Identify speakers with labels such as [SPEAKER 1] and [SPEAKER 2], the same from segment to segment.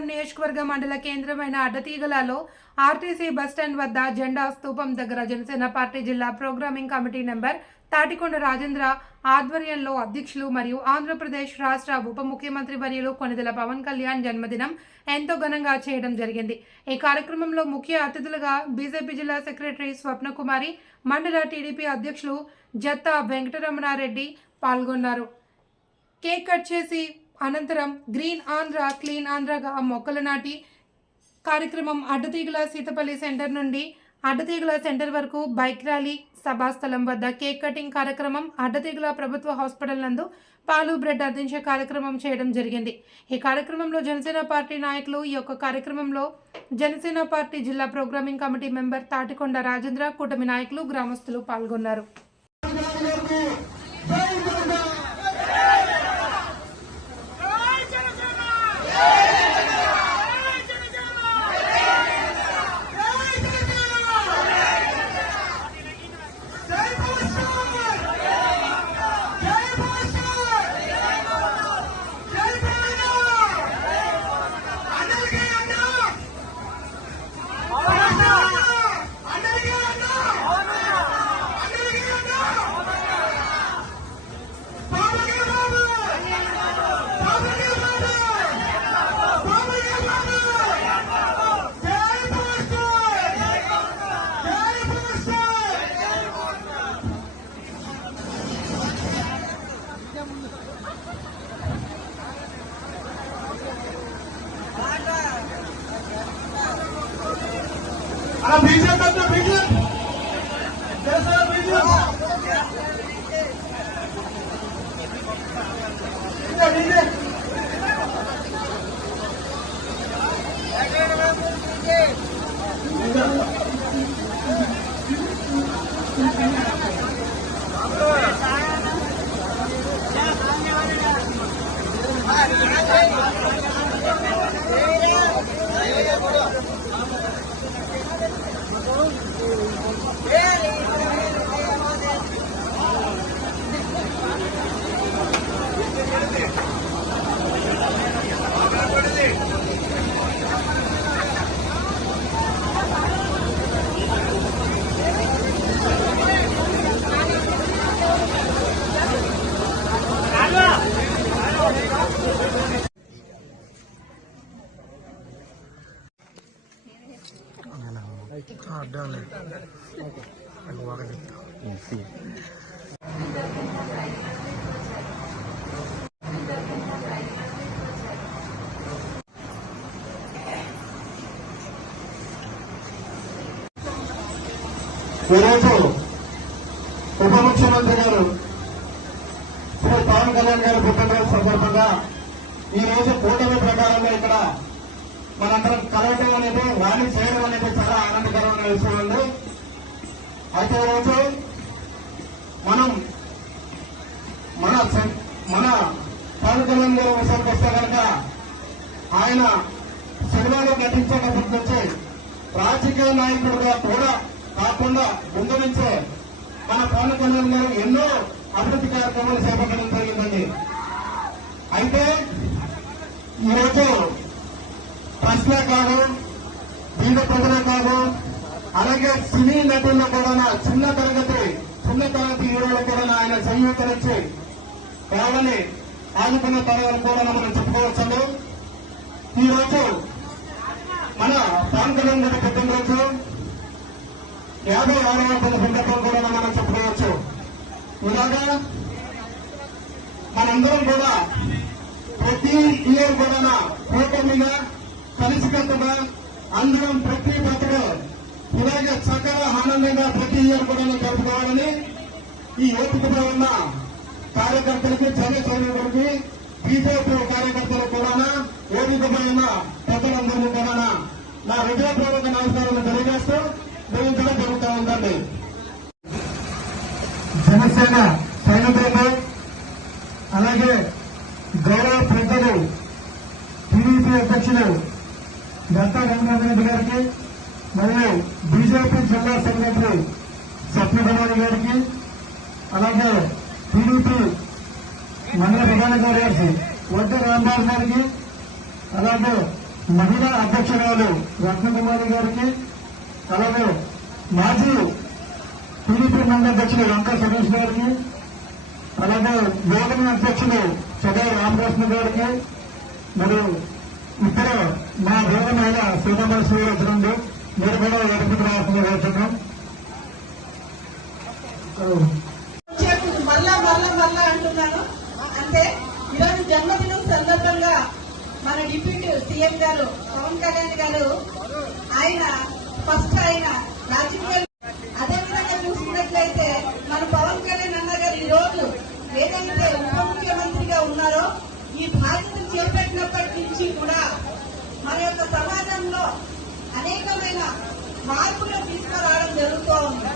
[SPEAKER 1] అనంతపురం నియోజకవర్గ మండల కేంద్రమైన అడ్డతీగలలో ఆర్టీసీ బస్టాండ్ వద్ద జెండా స్తూపం దగ్గర జనసేన పార్టీ జిల్లా programming committee number Tatikonda Rajendra ఆధ్వర్యంలో అధ్యక్షులు మరియు ఆంధ్రప్రదేశ్ రాష్ట్ర ఉప ముఖ్యమంత్రి వర్యులు కొనిదెల పవన్ కళ్యాణ్ జన్మదినం ఎంతో ఘనంగా చేయడం జరిగింది. ఈ కార్యక్రమంలో ముఖ్య అతిథులుగా బీజేపీ జిల్లా సెక్రటరీ స్వప్నకుమారి మండల టీడీపీ అధ్యక్షులు జత్తా వెంకటరమణారెడ్డి పాల్గొన్నారు. కేక్ కట్ చేసి అనంతరం గ్రీన్ ఆంధ్ర క్లీన్ ఆంధ్రగా మొక్కలు నాటి కార్యక్రమం అడ్డతీగుల సీతపల్లి సెంటర్ నుండి అడ్డతీగల సెంటర్ వరకు బైక్ ర్యాలీ సభాస్థలం వద్ద కేక్ కటింగ్ కార్యక్రమం అడ్డతీగుల ప్రభుత్వ హాస్పిటల్ నందు పాలు బ్రెడ్ అందించే కార్యక్రమం చేయడం జరిగింది. ఈ కార్యక్రమంలో జనసేన పార్టీ నాయకులు ఈ యొక్క కార్యక్రమంలో జనసేన పార్టీ జిల్లా programming committee member Tatikonda Rajendra కూటమి నాయకులు గ్రామస్తులు పాల్గొన్నారు.
[SPEAKER 2] అలా బీజేపీ అంటే బీజేపీ
[SPEAKER 3] బాగా
[SPEAKER 2] ఈరోజు ఉప ముఖ్యమంత్రి గారు శ్రీ పవన్ కళ్యాణ్ గారి పుట్టినరోజు సందర్భంగా ఈ రోజు కూటమి ప్రకారంగా ఇక్కడ మనందరం కలవటం అనేది ర్యాలీ చేయడం అనేది చాలా ఆనందకరమైన విషయం ఉంది అయితే ఈరోజు మనం మన మన పవన్ కళ్యాణ్ గారి విషయానికి వస్తే కనుక ఆయన సినిమాలో నటించేటప్పటి నుంచి రాజకీయ నాయకుడిగా కూడా కాకుండా ముందు నుంచే మన పవన్ కళ్యాణ్ గారు ఎన్నో అభివృద్ధి కార్యక్రమాలు చేపట్టడం జరిగిందండి. అయితే ఈరోజు కాదు బీద ప్రజలే కాదు అలాగే సినీ నటుల్లో కూడా చిన్న తరగతి చిన్న తరగతి హీరోలు కూడా ఆయన సంయుక్తనిచ్చి వాళ్ళని ఆదుకున్న తరగతి కూడా మనం చెప్పుకోవచ్చు ఈరోజు మన పవన్ కళ్యాణ్ గారి పుట్టినరోజు యాభై ఆరవ సందర్భం కూడా మనం చెప్పుకోవచ్చు. ఇలాగా మనందరం కూడా ప్రతి ఇయర్ కూడా కూటమిగా కలిసికట్టుగా అందరం ప్రతి బతుడు ఇలాగే చక్కగా ఆనందంగా ప్రతి ఇయర్ కూడా జరుపుకోవాలని ఈ ఓపికలో ఉన్న కార్యకర్తలకి జన సైనికులకి బీజేపీ కార్యకర్తలకు కూడా ఓపికమైన పెద్దలందరినీ కూడా నా హృదయపూర్వక నమస్కారాలు తెలియజేస్తూ ముగించడం జరుగుతూ ఉందండి జనసేన సైనికులు అలాగే గౌరవ ప్రజలు టీడీపీ అధ్యక్షులు దత్తా వెంకటరెడ్డి గారికి మరియు బీజేపీ జిల్లా సెక్రటరీ సత్యనారాయణ గారికి అలాగే టీడీపీ మండల ప్రధాన కార్యదర్శి వడ్డ రాంబాబు గారికి అలాగే మహిళా అధ్యక్షురాలు రత్నకుమారి గారికి అలాగే మాజీ టీడీపీ మండల అధ్యక్షుడు వెంకట సతీష్ గారికి అలాగే వేగన అధ్యక్షులు సదా రామకృష్ణ గారికి మరియు ఇప్పుడు మా వేద మహిళ శ్రీ వచ్చినందు మీరు కూడా వేదికకు రావాల్సింది కోరుతున్నాం
[SPEAKER 4] మళ్ళా మళ్ళా మళ్ళా అంటున్నాను. అంటే ఈరోజు జన్మదినం సందర్భంగా మన డిప్యూటీ సీఎం గారు పవన్ కళ్యాణ్ గారు ఆయన ఫస్ట్ ఆయన రాజకీయ అదే విధంగా చూసుకున్నట్లయితే మన పవన్ కళ్యాణ్ అన్న గారు ఈ రోజు ఏదైతే ఉప ముఖ్యమంత్రిగా ఉన్నారో ఈ బాధ్యతలు చేపట్టినప్పటి నుంచి కూడా మన యొక్క సమాజంలో అనేకమైన మార్పులు తీసుకురావడం జరుగుతూ ఉంది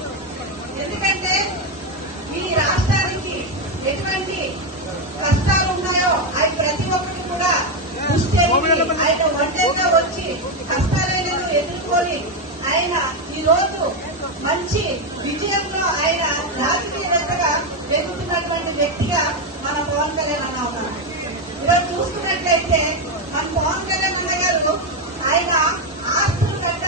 [SPEAKER 4] ఎందుకంటే ఈ రాష్ట్రానికి ఎటువంటి కష్టాలు ఉన్నాయో అవి ప్రతి ఒక్కటి కూడా దృష్టి పెట్టి ఆయన ఒంటరిగా వచ్చి కష్టాలైనను ఎదుర్కొని ఆయన ఈ రోజు మంచి విజయంలో ఆయన రాజకీయవేత్తగా ఎదుగుతున్నటువంటి వ్యక్తిగా మన పవన్ కళ్యాణ్ అన్న ఉన్నారు ఈరోజు చూసుకున్నట్లయితే మన పవన్ కళ్యాణ్ అన్న గారు ఆయన ఆస్తులు కట్ట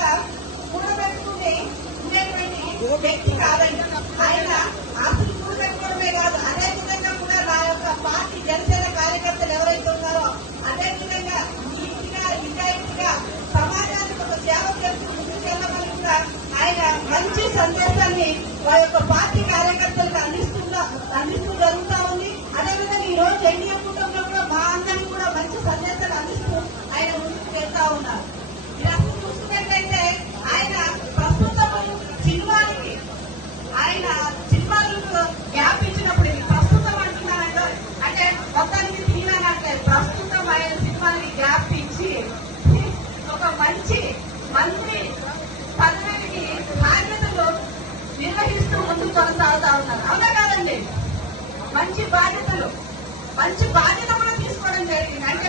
[SPEAKER 4] కూడబెట్టుకుని ఉండేటువంటి వ్యక్తి కాదండి. ఆయన ఆస్తులు కూడబెట్టుకోవడమే కాదు అదే విధంగా కూడా నా యొక్క పార్టీ జనసేన కార్యకర్తలు ఎవరైతే ఉన్నారో అదే విధంగా నీతిగా నిజాయితీగా సమాజానికి ఒక సేవ చేస్తూ ముందుకెళ్ళమని కూడా ఆయన మంచి సందేశాన్ని వారి యొక్క పార్టీ కార్యకర్తలకు అందిస్తున్నా అందిస్తూ జరుగుతా ఉంది. అదేవిధంగా ఈ రోజు ఎన్డీఏ కుటుంబంలో కూడా మా అందరికి కూడా మంచి సందేశాలు అందిస్తూ ఆయన ముందుకు వెళ్తా ఉన్నారు. ఇలా చూసుకున్నట్లయితే ఆయన ప్రస్తుతం సినిమానికి ఆయన సినిమాలకు గ్యాప్ ఇచ్చినప్పుడు ఇది ప్రస్తుతం అంటున్నానంటే అంటే మొత్తానికి తీయనట్లేదు ప్రస్తుతం ఆయన సినిమాలకి గ్యాప్ ఇచ్చి ఒక మంచి మంత్రి మంచి బాధ్యతలు మంచి బాధ్యత కూడా తీసుకోవడం జరిగింది. అంటే